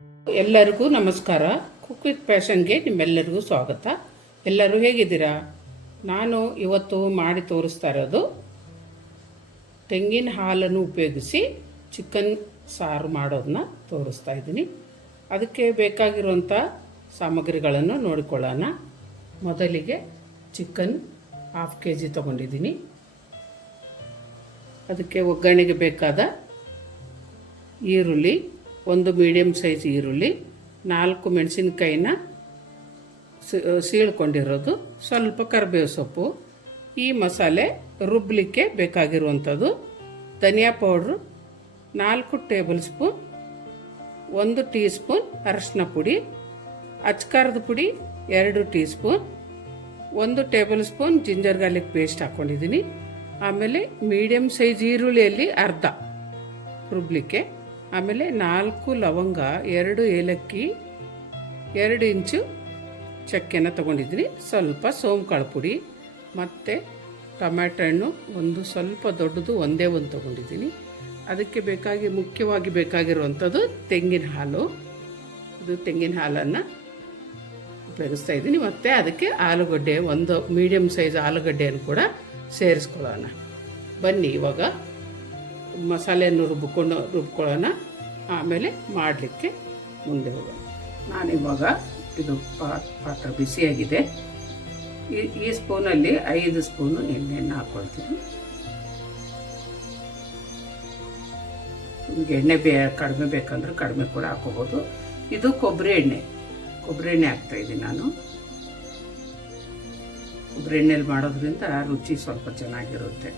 ಎಲ್ಲರಿಗೂ ನಮಸ್ಕಾರ. Cook with ಪ್ಯಾಷನ್ಗೆ ನಿಮ್ಮೆಲ್ಲರಿಗೂ ಸ್ವಾಗತ. ಎಲ್ಲರೂ ಹೇಗಿದ್ದೀರಾ? ನಾನು ಇವತ್ತು ಮಾಡಿ ತೋರಿಸ್ತಾ ಇರೋದು ತೆಂಗಿನ ಹಾಲನ್ನು ಉಪಯೋಗಿಸಿ ಚಿಕನ್ ಸಾರು ಮಾಡೋದನ್ನ ತೋರಿಸ್ತಾ ಇದ್ದೀನಿ. ಅದಕ್ಕೆ ಬೇಕಾಗಿರುವಂಥ ಸಾಮಗ್ರಿಗಳನ್ನು ನೋಡಿಕೊಳ್ಳೋಣ. ಮೊದಲಿಗೆ ಚಿಕನ್ 1/2 kg ತೊಗೊಂಡಿದ್ದೀನಿ. ಅದಕ್ಕೆ ಒಗ್ಗರಣೆಗೆ ಬೇಕಾದ ಈರುಳ್ಳಿ, 1 ಮೀಡಿಯಮ್ ಸೈಜ್ ಈರುಳ್ಳಿ, 4 ಮೆಣಸಿನ್ಕಾಯಿನ ಸೀಳ್ಕೊಂಡಿರೋದು, ಸ್ವಲ್ಪ ಕರಿಬೇವು ಸೊಪ್ಪು. ಈ ಮಸಾಲೆ ರುಬ್ಬಲಿಕ್ಕೆ ಬೇಕಾಗಿರುವಂಥದ್ದು ಧನಿಯಾ powder 4 tablespoon, 1 teaspoon ಅರಶಿನ ಪುಡಿ, ಅಚ್ಕಾರದ ಪುಡಿ 2 teaspoon, 1 tablespoon ginger garlic paste ಹಾಕ್ಕೊಂಡಿದ್ದೀನಿ. ಆಮೇಲೆ ಮೀಡಿಯಮ್ ಸೈಜ್ ಈರುಳ್ಳಿಯಲ್ಲಿ ಅರ್ಧ ರುಬ್ಬಲಿಕ್ಕೆ, ಆಮೇಲೆ 4 ಲವಂಗ, 2 ಏಲಕ್ಕಿ, 2 ಇಂಚು ಚಕ್ಕೆನ ತೊಗೊಂಡಿದ್ದೀನಿ, ಸ್ವಲ್ಪ ಸೋಂಕಾಳು ಪುಡಿ, ಮತ್ತು ಟೊಮ್ಯಾಟೊ ಹಣ್ಣು ಒಂದು ಸ್ವಲ್ಪ ದೊಡ್ಡದು ಒಂದೇ ಒಂದು ತೊಗೊಂಡಿದ್ದೀನಿ. ಅದಕ್ಕೆ ಮುಖ್ಯವಾಗಿ ಬೇಕಾಗಿರುವಂಥದ್ದು ತೆಂಗಿನ ಹಾಲು. ಇದು ತೆಂಗಿನ ಹಾಲನ್ನು ಉಪಯೋಗಿಸ್ತಾ ಇದ್ದೀನಿ. ಮತ್ತು ಅದಕ್ಕೆ ಆಲೂಗಡ್ಡೆ, 1 ಮೀಡಿಯಮ್ ಸೈಜ್ ಆಲೂಗಡ್ಡೆಯನ್ನು ಕೂಡ ಸೇರಿಸ್ಕೊಳ್ಳೋಣ. ಬನ್ನಿ ಇವಾಗ ಮಸಾಲೆಯನ್ನು ರುಬ್ಕೊಳ್ಳೋಣ, ಆಮೇಲೆ ಮಾಡಲಿಕ್ಕೆ ಮುಂದೆ ಹೋಗೋಣ. ನಾನಿವಾಗ ಇದು ಪಾತ್ರೆ ಬಿಸಿಯಾಗಿದೆ. ಈ ಸ್ಪೂನಲ್ಲಿ 5 ಸ್ಪೂನು ಎಣ್ಣೆಯನ್ನು ಹಾಕ್ಕೊಳ್ತೀನಿ. ನಿಮಗೆ ಎಣ್ಣೆ ಕಡಿಮೆ ಬೇಕಂದ್ರೆ ಕಡಿಮೆ ಕೂಡ ಹಾಕೋಬೋದು. ಇದು ಕೊಬ್ಬರಿ ಎಣ್ಣೆ ಹಾಕ್ತಾಯಿದ್ದೀನಿ ನಾನು. ಕೊಬ್ಬರಿ ಎಣ್ಣೆಲಿ ಮಾಡೋದ್ರಿಂದ ರುಚಿ ಸ್ವಲ್ಪ ಚೆನ್ನಾಗಿರುತ್ತೆ.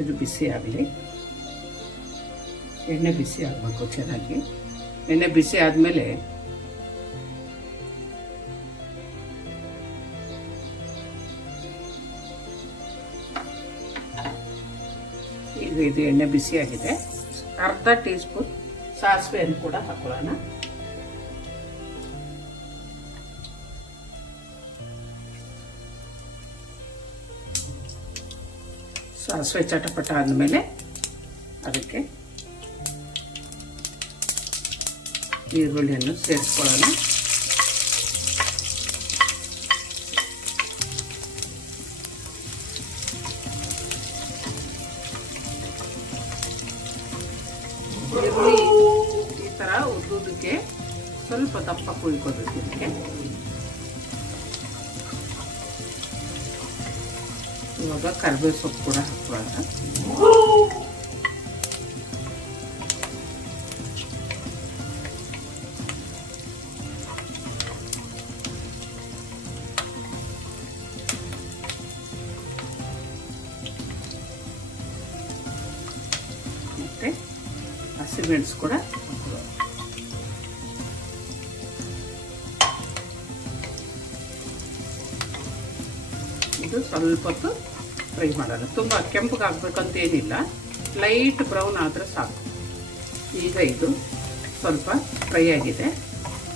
ಇದು ಬಿಸಿ ಆಗಲಿ. ಎಣ್ಣೆ ಬಿಸಿ ಆಗಬೇಕು ಚೆನ್ನಾಗಿ. ಎಣ್ಣೆ ಬಿಸಿ ಆದಮೇಲೆ ಈಗ ಇದು ಎಣ್ಣೆ ಬಿಸಿಯಾಗಿದೆ. ಅರ್ಧ ಟೀ ಸ್ಪೂನ್ ಸಾಸಿವೆಯನ್ನು ಕೂಡ ಹಾಕೊಳ್ಳೋಣ. ಸಾಸಿವೆ ಚಟಪಟ ಆದಮೇಲೆ ಅದಕ್ಕೆ ಈರುಳ್ಳಿಯನ್ನು ಸೇರಿಸ್ಕೊಳ್ಳೋಣ. ಈರುಳ್ಳಿ ಈ ಥರ ಉದ್ದುದಕ್ಕೆ ಸ್ವಲ್ಪ ದಪ್ಪ ಕುಯ್ಕೋಬೇಕು. ಇದಕ್ಕೆ ಇವಾಗ ಕರಿಬೇವು ಸೊಪ್ಪು ಕೂಡ ಹಾಕೋಣ. ಮತ್ತೆ ಹಸಿಮೆಣಸು ಕೂಡ ಹಾಕೋಣ. ಇದು ಸ್ವಲ್ಪ ಹೊತ್ತು ಫ್ರೈ ಮಾಡೋಣ. ತುಂಬ ಕೆಂಪಗೆ ಹಾಕ್ಬೇಕಂತ ಏನಿಲ್ಲ, ಲೈಟ್ ಬ್ರೌನ್ ಆದರೆ ಸಾಕು. ಈಗ ಇದು ಸ್ವಲ್ಪ ಫ್ರೈ ಆಗಿದೆ,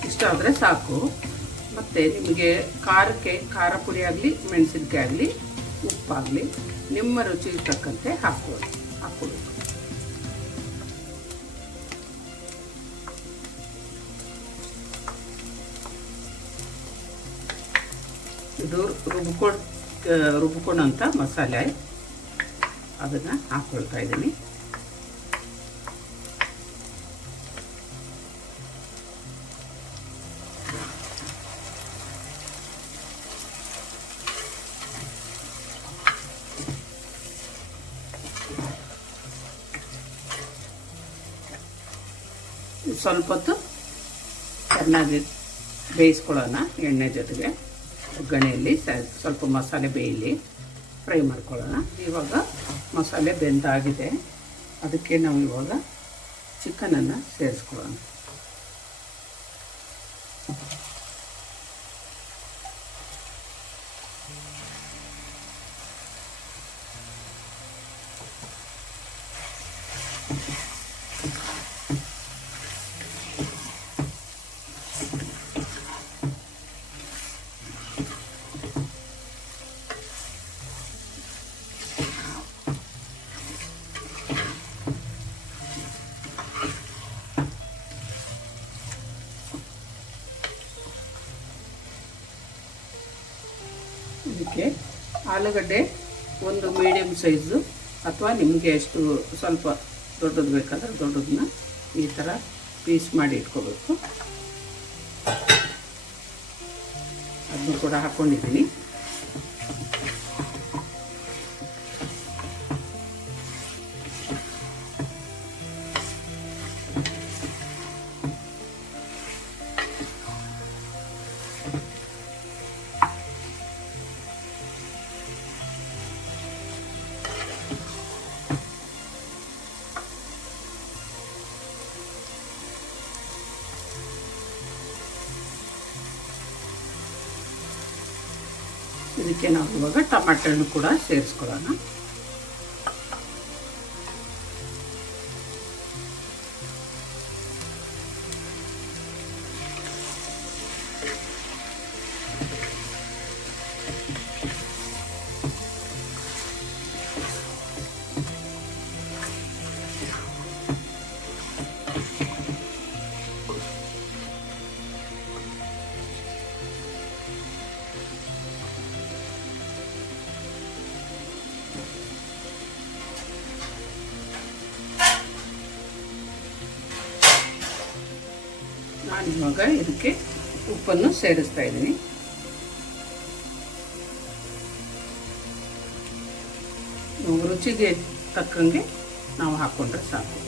ಇಷ್ಟಾದರೆ ಸಾಕು. ಮತ್ತು ನಿಮಗೆ ಖಾರಕ್ಕೆ ಖಾರ ಪುಡಿ ಆಗಲಿ, ಮೆಣಸಿನ್ಕಾಯಿ ಆಗಲಿ, ಉಪ್ಪಾಗಲಿ ನಿಮ್ಮ ರುಚಿಗೆ ತಕ್ಕಂತೆ ಹಾಕ್ಕೊಳ್ಬೇಕು. ಇದು ರುಬ್ಕೊಂಡಂಥ ಮಸಾಲೆ, ಅದನ್ನು ಹಾಕ್ಕೊಳ್ತಾ ಇದ್ದೀನಿ. ಸ್ವಲ್ಪ ಹೊತ್ತು ಚೆನ್ನಾಗಿ ಬೇಯಿಸ್ಕೊಳ್ಳೋಣ ಎಣ್ಣೆ ಜೊತೆಗೆ. ಒಗ್ಗರಣೆಯಲ್ಲಿ ಸ್ವಲ್ಪ ಮಸಾಲೆ ಬೇಯಲಿ, ಫ್ರೈ ಮಾಡ್ಕೊಳ್ಳೋಣ. ಇವಾಗ ಮಸಾಲೆ ಬೆಂದಾಗಿದೆ, ಅದಕ್ಕೆ ನಾವು ಇವಾಗ ಚಿಕನನ್ನು ಸೇರಿಸ್ಕೊಳ್ಳೋಣ. ಇದಕ್ಕೆ ಆಲೂಗಡ್ಡೆ ಒಂದು ಮೀಡಿಯಮ್ ಸೈಜು ಅಥವಾ ನಿಮಗೆ ಎಷ್ಟು ಸ್ವಲ್ಪ ದೊಡ್ಡದು ಬೇಕಾದರೆ ದೊಡ್ಡದನ್ನ ಈ ಥರ ಪೀಸ್ ಮಾಡಿ ಇಟ್ಕೋಬೇಕು. ಅದನ್ನು ಕೂಡ ಹಾಕ್ಕೊಂಡಿದ್ದೀನಿ. ಇದಕ್ಕೆ ನಾವು ಇವಾಗ ಟಮಾಟನ್ನು ಕೂಡ ಸೇರಿಸ್ಕೊಳ್ಳೋಣ. ನಾನಿವಾಗ ಇದಕ್ಕೆ ಉಪ್ಪನ್ನು ಸೇರಿಸ್ತಾ ಇದ್ದೀನಿ. ರುಚಿಗೆ ತಕ್ಕಂಗೆ ನಾವು ಹಾಕ್ಕೊಂಡ್ರೆ ಸಾಕು.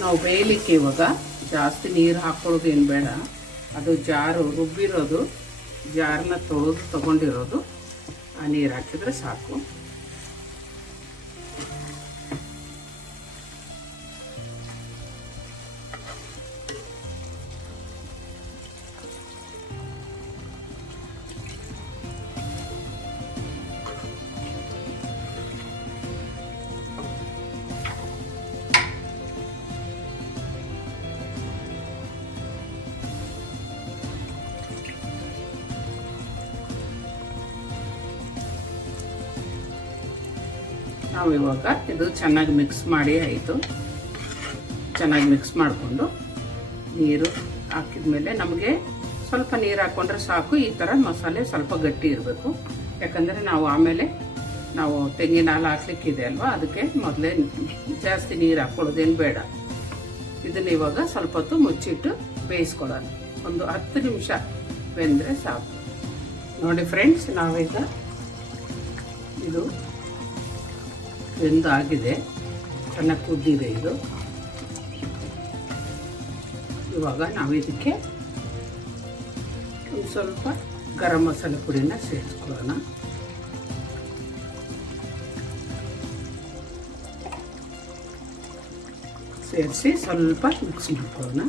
ನಾವು ಬೇಯಲಿಕ್ಕೆ ಇವಾಗ ಜಾಸ್ತಿ ನೀರು ಹಾಕ್ಕೊಳ್ಳೋದು ಏನು ಬೇಡ. ಅದು ಜಾರು ರುಬ್ಬಿರೋದು, ಜಾರನ್ನ ತಗೊಂಡಿರೋದು ಆ ನೀರು ಹಾಕಿದ್ರೆ ಸಾಕು. ನಾವು ಇವಾಗ ಇದು ಚೆನ್ನಾಗಿ ಮಿಕ್ಸ್ ಮಾಡಿ ಆಯಿತು. ಚೆನ್ನಾಗಿ ಮಿಕ್ಸ್ ಮಾಡಿಕೊಂಡು ನೀರು ಹಾಕಿದ ಮೇಲೆ ನಮಗೆ ಸ್ವಲ್ಪ ನೀರು ಹಾಕ್ಕೊಂಡ್ರೆ ಸಾಕು. ಈ ಥರ ಮಸಾಲೆ ಸ್ವಲ್ಪ ಗಟ್ಟಿ ಇರಬೇಕು. ಯಾಕಂದರೆ ನಾವು ಆಮೇಲೆ ನಾವು ತೆಂಗಿನ ಹಾಲು ಹಾಕ್ಲಿಕ್ಕಿದೆ ಅಲ್ವಾ, ಅದಕ್ಕೆ ಮೊದಲೇ ಜಾಸ್ತಿ ನೀರು ಹಾಕ್ಕೊಳ್ಳೋದೇನು ಬೇಡ. ಇದನ್ನ ಇವಾಗ ಸ್ವಲ್ಪ ಹೊತ್ತು ಮುಚ್ಚಿಟ್ಟು ಬೇಯಿಸ್ಕೊಳ್ಳೋಣ. ಒಂದು 10 ನಿಮಿಷ ಬೆಂದರೆ ಸಾಕು. ನೋಡಿ ಫ್ರೆಂಡ್ಸ್, ನಾವೀಗ ಇದು ಬೆಂದಾಗಿದೆ, ಚೆನ್ನಾಗಿ ಕುದ್ದಿದೆ ಇದು. ಇವಾಗ ನಾವು ಇದಕ್ಕೆ ಒಂದು ಸ್ವಲ್ಪ ಗರಂ ಮಸಾಲೆ ಪುಡಿನ ಸೇರಿಸ್ಕೊಳ್ಳೋಣ. ಸೇರಿಸಿ ಸ್ವಲ್ಪ ಮಿಕ್ಸ್ ಮಾಡ್ಕೊಳ್ಳೋಣ.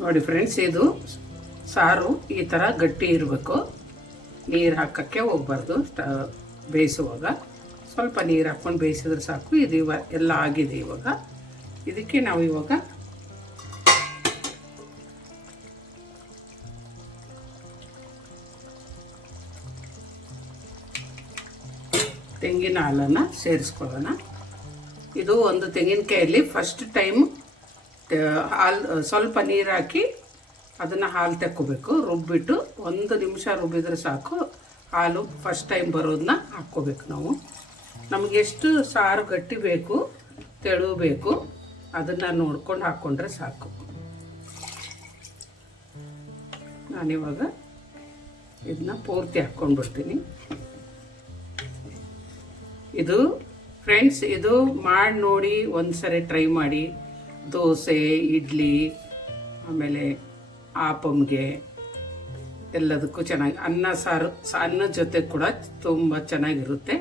ನೋಡಿ ಫ್ರೆಂಡ್ಸ್, ಇದು ಸಾರು ಈ ಥರ ಗಟ್ಟಿ ಇರಬೇಕು. ನೀರು ಹಾಕೋಕ್ಕೆ ಹೋಗ್ಬಾರ್ದು. ಬೇಯಿಸುವಾಗ ಸ್ವಲ್ಪ ನೀರು ಹಾಕ್ಕೊಂಡು ಬೇಯಿಸಿದ್ರೆ ಸಾಕು. ಇದು ಎಲ್ಲ ಆಗಿದೆ. ಇವಾಗ ಇದಕ್ಕೆ ನಾವು ಇವಾಗ ತೆಂಗಿನ ಹಾಲನ್ನು ಸೇರಿಸ್ಕೊಳ್ಳೋಣ. ಇದು ಒಂದು ತೆಂಗಿನಕಾಯಲ್ಲಿ ಫಸ್ಟ್ ಟೈಮ್ ಹಾಲು ಸ್ವಲ್ಪ ನೀರು ಹಾಕಿ ಅದನ್ನು ಹಾಲು ತೆಕ್ಕೋಬೇಕು. ರುಬ್ಬಿಟ್ಟು 1 ನಿಮಿಷ ರುಬ್ಬಿದ್ರೆ ಸಾಕು. ಹಾಲು ಫಸ್ಟ್ ಟೈಮ್ ಬರೋದನ್ನ ಹಾಕ್ಕೋಬೇಕು ನಾವು. ನಮಗೆ ಎಷ್ಟು ಸಾರು ಗಟ್ಟಿ ಬೇಕು, ತೆಳು ಬೇಕು, ಅದನ್ನು ನೋಡ್ಕೊಂಡು ಹಾಕ್ಕೊಂಡ್ರೆ ಸಾಕು. ನಾನಿವಾಗ ಇದನ್ನ ಪೂರ್ತಿ ಹಾಕ್ಕೊಂಡ್ಬಿಡ್ತೀನಿ. ಇದು ಫ್ರೆಂಡ್ಸ್, ಇದು ಮಾಡಿ ನೋಡಿ, ಒಂದ್ಸರಿ ಟ್ರೈ ಮಾಡಿ. ದೋಸೆ, ಇಡ್ಲಿ, ಆಮೇಲೆ ಆಪಮ್ಗೆ ಎಲ್ಲದಕ್ಕೂ ಚೆನ್ನಾಗಿ, ಅನ್ನ ಸಾರು, ಅನ್ನದ ಜೊತೆ ಕೂಡ ತುಂಬ ಚೆನ್ನಾಗಿರುತ್ತೆ.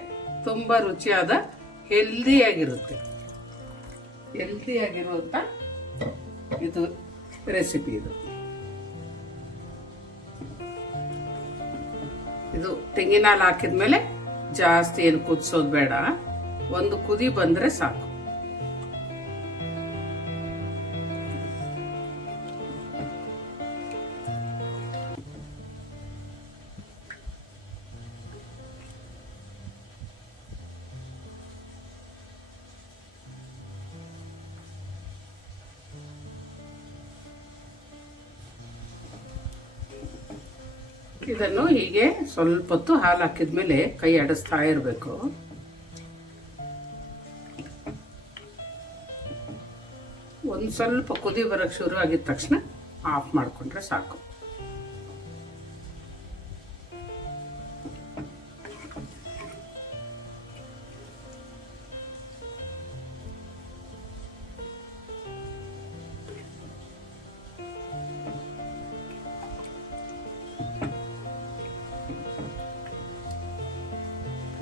ತುಂಬ ರುಚಿಯಾದ ಹೆಲ್ದಿಯಾಗಿರುವಂಥ ಇದು ರೆಸಿಪಿ ಇದು. ಇದು ತೆಂಗಿನ ಹಾಲು ಹಾಕಿದ್ಮೇಲೆ ಜಾಸ್ತಿ ಏನು ಕುದಿಸೋದು ಬೇಡ, ಒಂದು ಕುದಿ ಬಂದ್ರೆ ಸಾಕು. ಇದನ್ನು ಹೀಗೆ ಸ್ವಲ್ಪ ಹೊತ್ತು ಹಾಲು ಹಾಕಿದ್ಮೇಲೆ ಕೈ ಆಡಿಸ್ತಾ ಇರಬೇಕು. ಒಂದು ಸ್ವಲ್ಪ ಕುದಿ ಬರಕ್ಕೆ ಶುರು ಆಗಿದ ತಕ್ಷಣ ಆಫ್ ಮಾಡಿಕೊಂಡ್ರೆ ಸಾಕು.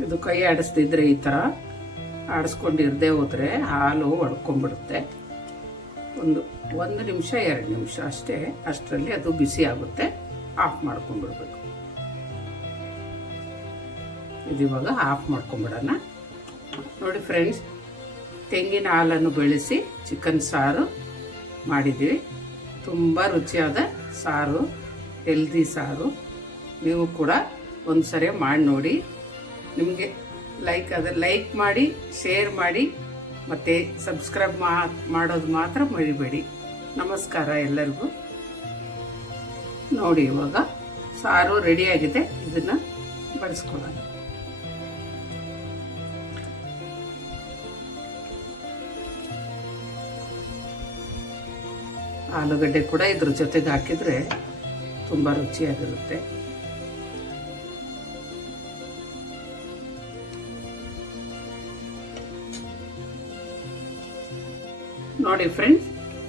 ಇದು ಕೈ ಆಡಿಸ್ತಿದ್ರೆ ಈ ಥರ ಆಡಿಸ್ಕೊಂಡಿರದೆ ಹೋದ್ರೆ ಹಾಲು ಒಡ್ಕೊಂಡ್ಬಿಡುತ್ತೆ. ಒಂದು ನಿಮಿಷ 2 ನಿಮಿಷ ಅಷ್ಟೇ, ಅಷ್ಟರಲ್ಲಿ ಅದು ಬಿಸಿ ಆಗುತ್ತೆ. ಆಫ್ ಮಾಡ್ಕೊಂಡ್ಬಿಡ್ಬೇಕು. ಇದಿವಾಗ ಆಫ್ ಮಾಡ್ಕೊಂಡ್ಬಿಡೋಣ. ನೋಡಿ ಫ್ರೆಂಡ್ಸ್, ತೆಂಗಿನ ಹಾಲನ್ನು ಬೆಳೆಸಿ ಚಿಕನ್ ಸಾರು ಮಾಡಿದ್ದೀವಿ. ತುಂಬ ರುಚಿಯಾದ ಸಾರು, ಹೆಲ್ದಿ ಸಾರು. ನೀವು ಕೂಡ ಒಂದ್ಸರಿ ಮಾಡಿ ನೋಡಿ. ನಿಮಗೆ ಲೈಕ್ ಮಾಡಿ, ಶೇರ್ ಮಾಡಿ, ಮತ್ತು ಸಬ್ಸ್ಕ್ರೈಬ್ ಮಾಡೋದು ಮಾತ್ರ ಮರಿಬೇಡಿ. ನಮಸ್ಕಾರ ಎಲ್ಲರಿಗೂ. ನೋಡಿ ಇವಾಗ ಸಾರು ರೆಡಿಯಾಗಿದೆ. ಇದನ್ನು ಬಳಸ್ಕೊಳ್ಳೋಣ. ಆಲೂಗಡ್ಡೆ ಕೂಡ ಇದ್ರ ಜೊತೆಗೆ ಹಾಕಿದರೆ ತುಂಬ ರುಚಿಯಾಗಿರುತ್ತೆ. ನೋಡಿ ಫ್ರೆಂಡ್ಸ್,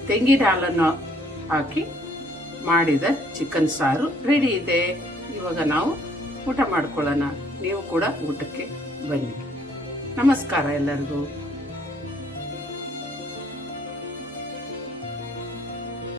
ತೆಂಗಿನ ಹಾಲನ್ನು ಹಾಕಿ ಮಾಡಿದ ಚಿಕನ್ ಸಾರು ರೆಡಿ ಇದೆ. ಇವಾಗ ನಾವು ಊಟ ಮಾಡ್ಕೊಳ್ಳೋಣ. ನೀವು ಕೂಡ ಊಟಕ್ಕೆ ಬನ್ನಿ. ನಮಸ್ಕಾರ ಎಲ್ಲರಿಗೂ.